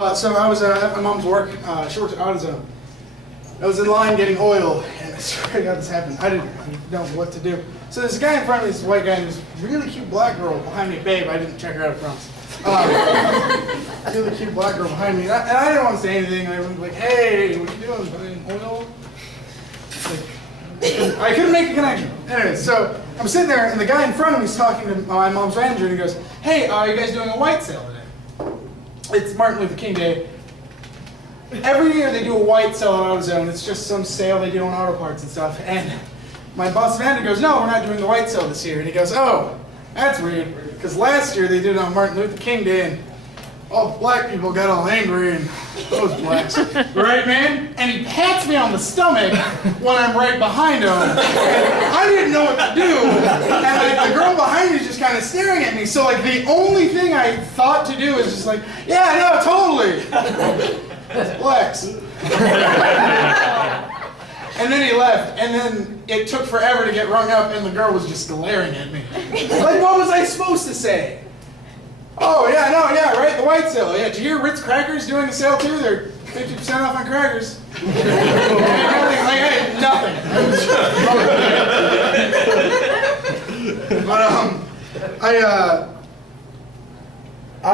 So I was at my mom's work. She works at AutoZone. I was in line getting oil, and I swear to God this happened. I didn't know what to do. So there's a guy in front of me, this white guy, and this really cute black girl behind me. Babe, I didn't check her out, I promise. Really cute black girl behind me. And I didn't want to say anything. I was like, hey, what are you doing? Buying oil? I couldn't make a connection. Anyway, so I'm sitting there, and the guy in front of me is talking to my mom's manager, and he goes, hey, are you guys doing a white sale today? It's Martin Luther King Day. Every year they do a white sale at AutoZone. It's just some sale they do on auto parts and stuff. And my boss Vander goes, no, we're not doing the white sale this year. And he goes, oh, that's weird. Because last year they did it on Martin Luther King Day, and all black people got all angry, and those blacks. Right, man? And he pats me on the stomach when I'm right behind him. And I didn't know what to do. And like, the girl behind me is just kind of staring at me. So like the only thing I thought to do is just like, yeah, no, totally. That's blacks. And then he left, and then it took forever to get rung up, and the girl was just glaring at me. Like, what was I supposed to say? Oh, yeah, no, yeah, right, the white sale. Yeah, did you hear Ritz Crackers doing a sale too? They're 50% off on crackers. Nothing. But, I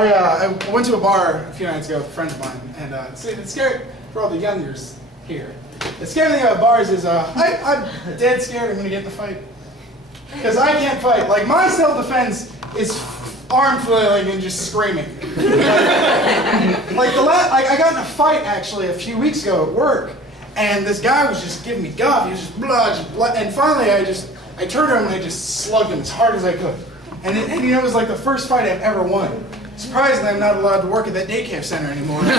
went to a bar a few nights ago with friends of mine, and it's scary for all the youngers here. The scary thing about bars is I'm dead scared I'm going to get in a fight. Because I can't fight. Like, my self-defense is arm flailing and just screaming. I got in a fight actually a few weeks ago at work, and this guy was just giving me guff. He was just blah, and finally I turned to him and I just slugged him as hard as I could. And it was like the first fight I've ever won. Surprisingly, I'm not allowed to work at that daycare center anymore. No,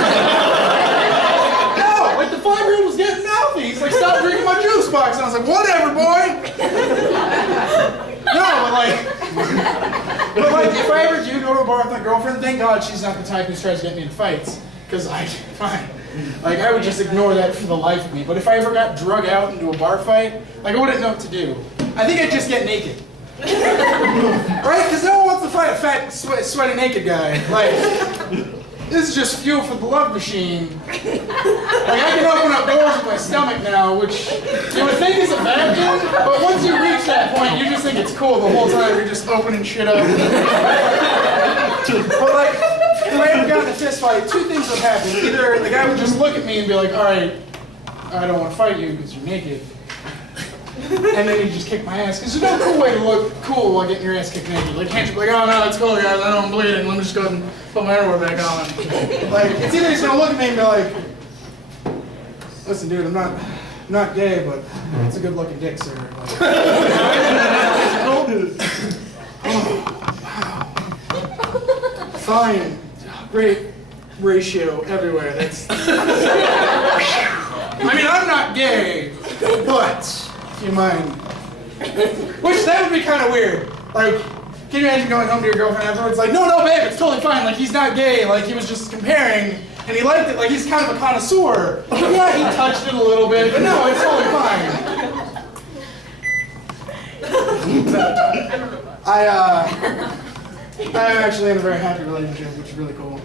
like the 5-year-old was getting mouthy. He's like, stop drinking my juice box. And I was like, whatever, boy. No, but like, if I ever do go to a bar with my girlfriend, thank God she's not the type who tries to get me in fights. Because I would just ignore that for the life of me. But if I ever got drug out into a bar fight, like I wouldn't know what to do. I think I'd just get naked. Right? Because no one wants to fight a fat, sweaty, naked guy. Like, this is just fuel for the love machine. Like, I can open up doors with my stomach now, which you would think is a bad thing, but once you reach that point, you just think it's cool the whole time. You're just opening shit up. But like, if I ever got in a fist fight, two things would happen. Either the guy would just look at me and be like, all right, I don't want to fight you because you're naked. And then he'd just kick my ass. Because there's no cool way to look cool while getting your ass kicked naked. Like, can't you be like, oh no, it's cool guys, I don't bleed it, let me just go ahead and put my underwear back on. Like, it's either he's gonna look at me and be like, listen dude, I'm not gay, but it's a good looking dick, sir. Like, oh, wow. Fine. Great ratio everywhere. That's I mean, I'm not gay, but if you mind. Which, that would be kind of weird. Like, can you imagine going home to your girlfriend afterwards? Like, no, babe, it's totally fine. Like, he's not gay. Like, he was just comparing, and he liked it. Like, he's kind of a connoisseur. Yeah, he touched it a little bit, but no, it's totally fine. I'm actually in a very happy relationship, which is really cool.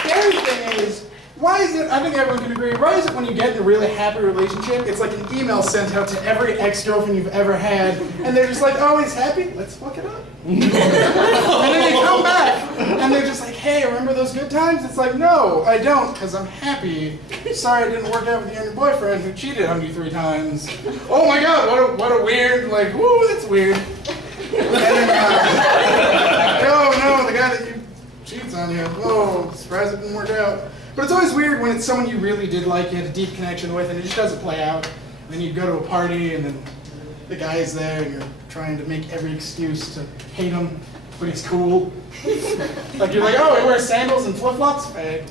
Scary thing is, why is it, I think everyone can agree, why is it when you get in a really happy relationship, it's like an email sent out to every ex-girlfriend you've ever had, and they're just like, oh, he's happy? Let's fuck it up. And then they come back, and they're just like, hey, remember those good times? It's like, no, I don't, because I'm happy. Sorry it didn't work out with you and your boyfriend who cheated on you 3 times. Oh my God, what a weird, like, woo, that's weird. And then, no, the guy that you cheats on you, oh, surprised it didn't work out. But it's always weird when it's someone you really did like, you had a deep connection with, and it just doesn't play out. And then you go to a party, and then the guy's there, and you're trying to make every excuse to hate him, but he's cool. Like, you're like, oh, he wears sandals and flip-flops? Fake.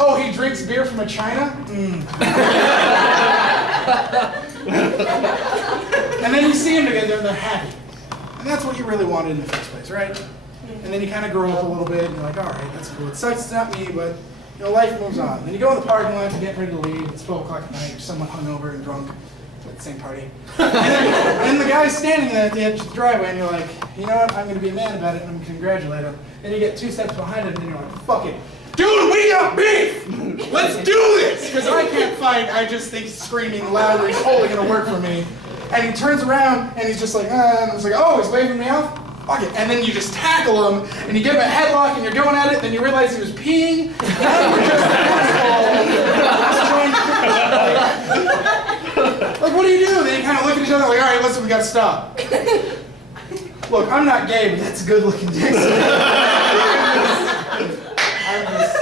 Oh, he drinks beer from a China? And then you see them together, and they're happy. And that's what you really wanted in the first place, right? And then you kind of grow up a little bit, and you're like, all right, that's cool. It sucks, it's not me, but life moves on. Then you go in the parking lot, you're getting ready to leave, it's 12 o'clock at night, you're somewhat hungover and drunk. at the same party. And the guy's standing there at the edge of the driveway, and you're like, you know what? I'm going to be a man about it, and I'm going to congratulate him. And you get 2 steps behind him, and you're like, fuck it. Dude, we got beef! Let's do this! Because I can't fight, I just think screaming loudly is totally going to work for me. And he turns around, and he's just like, and I was like, oh, he's waving me off? Fuck it. And then you just tackle him, and you give him a headlock, and you're going at it, then you realize he was peeing, and you're just like, what do you do? Then you kind of look at each other like, all right, listen, we got to stop. Look, I'm not gay, but that's a good-looking dick. I'm just